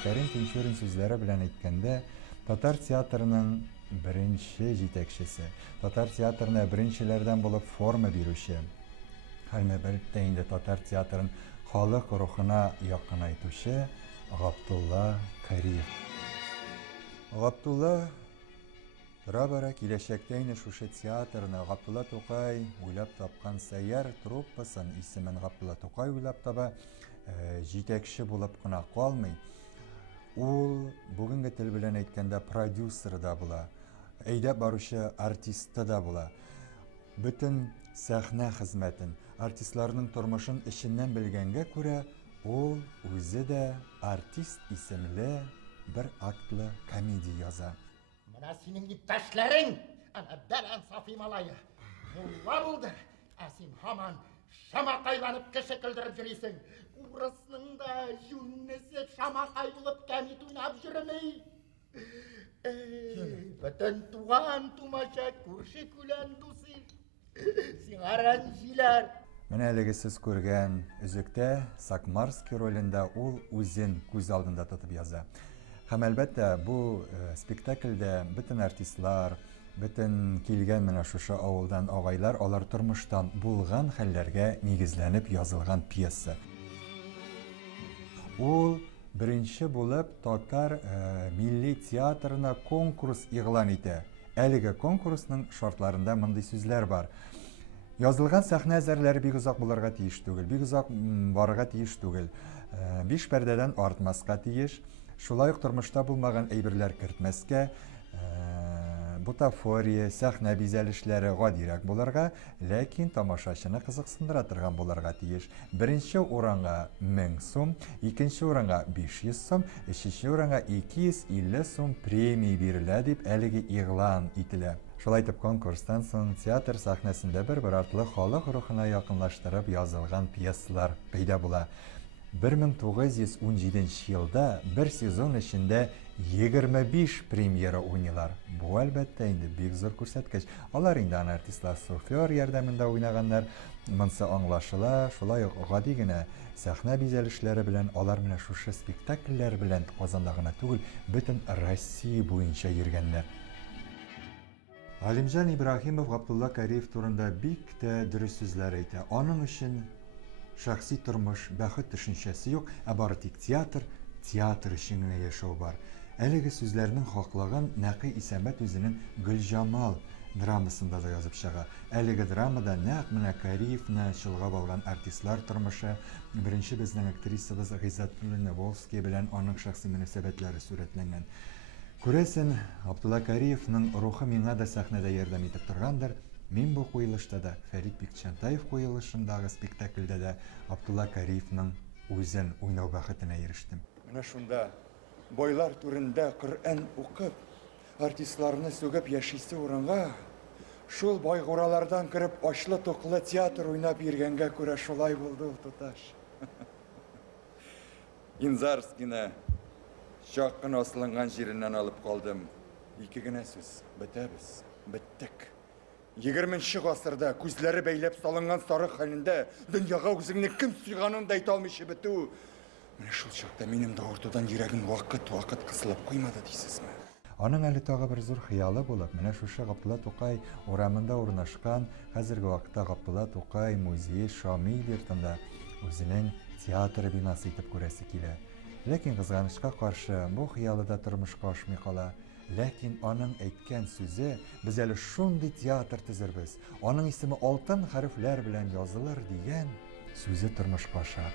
Кәрим Тинчурин сүзләре белән әйткәндә, татар театрының беренче җитәкчесе, татар театрына беренчеләрдән булып форма бирүче, һәм әлбәттә инде татар театрын халык рухына якынайтучы Габдулла Кариев. Габдулла тора-бара киләчәктә инде шушы театрны Габдулла Тукай уйлап тапкан Сәйяр труппасын исемен Габдулла Тукай уйлап таба, җитәкче булып кына калмый. Ул бүгенге тел белән әйткәндә продюсер да була, әйдәп баручы артисты да була. Бөтен сәхнә хезмәтен, артистларның тормышын эченнән белгәнгә күрә, ул үзе дә артист исемле бер актлы комедия яза. Менә синең иптәшләрең, ана бәлән Сафи малае, мулла булды, ә син һаман шамакайланып кеше көлдереп йөрисең. Урысның да юннесе шамакай булып кәмит уйнап йөрмей. Бөтен туган тумача күрше-күлән дусы, сиңа рәнҗиләр. Менә әлеге сез күргән өзектә Сакмарский ролендә ул үзен күз алдында тотып яза. Һәм әлбәттә бу спектакльдә бөтен артистлар, бөтен килгән менә шушы авылдан агайлар, алар тормыштан булган хәлләргә нигезләнеп язылган пьеса. Ул беренче булып татар милли театрына конкурс игълан итә. Әлеге конкурсның шартларында мондый сүзләр бар. Язылган сәхнә әзерләре бик узак булырга тиеш түгел, бик узак барырга тиеш түгел. 5 пәрдәдән артмаска тиеш. Шулай ук тормышта булмаган әйберләр кертмәскә, бутафория, сәхнә бизәлешләре гадирәк булырга, ләкин тамашачыны кызыксындыра торган булырга тиеш. Беренче урынга 1000 сум, икенче урынга 500 сум, өченче урынга 250 сум премия бирелә дип әлеге игълан ителә. Шулай итеп конкурстан соң театр сәхнәсендә бер артлы халык рухына якынлаштырып язылган пьесалар пәйда була. 1917 елда бер сезон эчендә 25 премьера уйныйлар. Бу әлбәттә инде бик зур күрсәткеч. Алар инде артистлар суфлер ярдәмендә уйнаганнар. Монсы аңлашыла, шулай ук гади генә сәхнә бизәлешләре белән алар менә шушы спектакльләр белән Казанда гына түгел, бөтен Россия буенча йөргәннәр. Галимҗан Ибраһимов Габдулла Кариев турында бик тә дөрес сүзләр әйтә. Аның өчен шәхси тормыш, бәхет төшенчәсе юк, ә бары тик театр өчен генә яшәү бар. Әлеге сүзләрнең хаклыгын Нәкый Исәмбәт үзенең Гөлҗамал драмасында да язып чыга. Әлеге драмада нәкъ менә Кариевны чолгап алган артистлар тормышы, беренче безнең актрисабыз Гыйззәтулла Неволский белән аның шәхси мөнәсәбәтләре сурәтләнгән. Күрәсен, Габдулла Кариевның рухы миңа да сәхнәдә ярдәм итеп торгандыр. Мин бу куелышта да, Фәрит Бикчәнтаев куелышындагы спектакльдә дә Габдулла Кариевның үзен уйнау бәхетенә ирештем. Менә шунда байлар түрендә Коръән укып, артистларны сүгеп яшисе урынга, шул байгуралардан кирип ачлы-туклы театр уйнап йөргәнгә күрә шулай булды ул туташ. Инзарскийны чак кына асланган җиреннән алып калдым. Ике генә сүз, бетәбез, биттек. 20нче гасырда күзләре бәйләп салынган сарык хәлендә дөньяга үзеңне кем суйганын да әйтә алмыйча бетү. Менә шул чакта минем дә ортадан йөрәгем вакыт кысылып куймады дисезме? Аның әле тагы бер зур хыялы булып, менә шушы Габдулла Тукай урамында урнашкан, хәзерге вакытта Габдулла Тукай музее Шамил йортында үзенең театр бинасы итеп күрәсе килә. Ләкин кызганычка каршы бу хыялы да тормышка ашмый кала. Ләкин аның әйткән сүзе, без әле шундый театр төзербез, аның исеме алтын хәрефләр белән язылыр дигән сүзе тормышка аша.